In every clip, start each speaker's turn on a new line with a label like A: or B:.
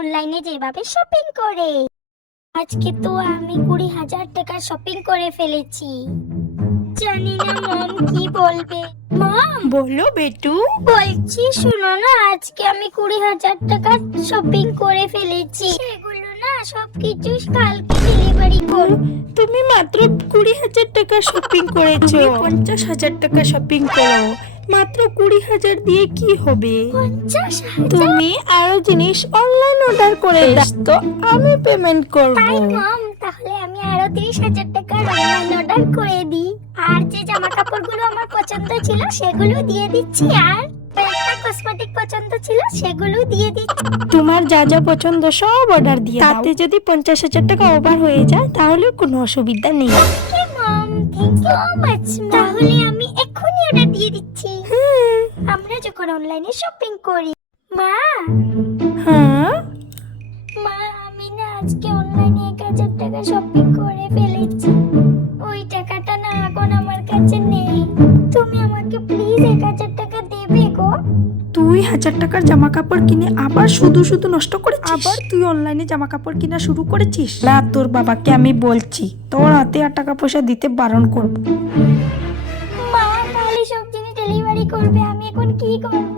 A: অনলাইনে যেভাবে শপিং করে। আজকে তো আমি কুড়ি হাজার টাকা শপিং করে ফেলেছি। জানি না মম কি বলবে। মম
B: বলো বেটু।
A: বলছি শুনো না আজকে আমি কুড়ি হাজার টাকা শপিং করে ফেলেছি। সেগুলো না সবকিছু কালকে ডেলিভারি করব।
B: তুমি মাত্র কুড়ি হাজার টাকা শপিং করেছ। পঞ্চাশ হাজার টাকা শপিং করো। মাত্র কুড়ি হাজার দিয়ে কি হবে? তুমি আরও জিনিস অনলাইন অর্ডার করে দাও। তো আমি পেমেন্ট করব।
A: মম তাহলে আমি আরও তিরিশ হাজার টাকার অনলাইন অর্ডার করে দিই। আর যে জামা কাপড়গুলো আমার পছন্দ ছিল সেগুলো দিয়ে দিচ্ছি। আর কসমেটিক পছন্দ ছিল সেগুলো দিয়ে দিচ্ছি।
B: তোমার যা যা পছন্দ সব অর্ডার দিয়ে তাতে যদি পঞ্চাশ হাজার টাকা ওভার হয়ে যায় তাহলে কোনো অসুবিধা নেই।
A: তাহলে আমি দিয়ে দিচ্ছি। আমরা যখন অনলাইনে শপিং করি। মা!
B: হ্যাঁ
A: মা আমি না আজকে অনলাইনে এক হাজার টাকা শপিং করে ফেলেছি। ওই টাকাটা না এখন আমার কাছে নেই। তুমি আমাকে প্লিজ এক হাজার টাকা দেবে গো।
B: তুই হাজার টাকার জামা কাপড় কিনে আবার শুধু শুধু নষ্ট করে আবার তুই অনলাইনে জামা কাপড় কিনা শুরু করেছিস? না তোর বাবাকে আমি বলছি তোর হাতে আর টাকা পয়সা দিতে বারণ করব।
A: করবে? আমি এখন কি করব?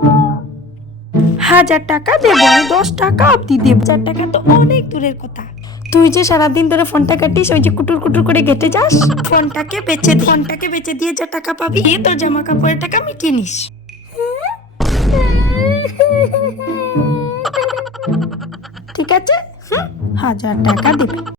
B: হাজার টাকা দেবো আমি দশ টাকা অব্দি দেব। হাজার টাকা তো অনেক দূরের কথা। তুই যে সারাদিন ধরে ফোনটা কাটিস ওই যে কুটুর কুটুর করে গেটে যাস? ফোনটাকে বেচে ফোনটাকে বেচে দিয়ে যা টাকা পাবি তোর জামা কাপড়ের টাকা মিটিয়ে নিস। ঠিক আছে? হাজার টাকা দেবে।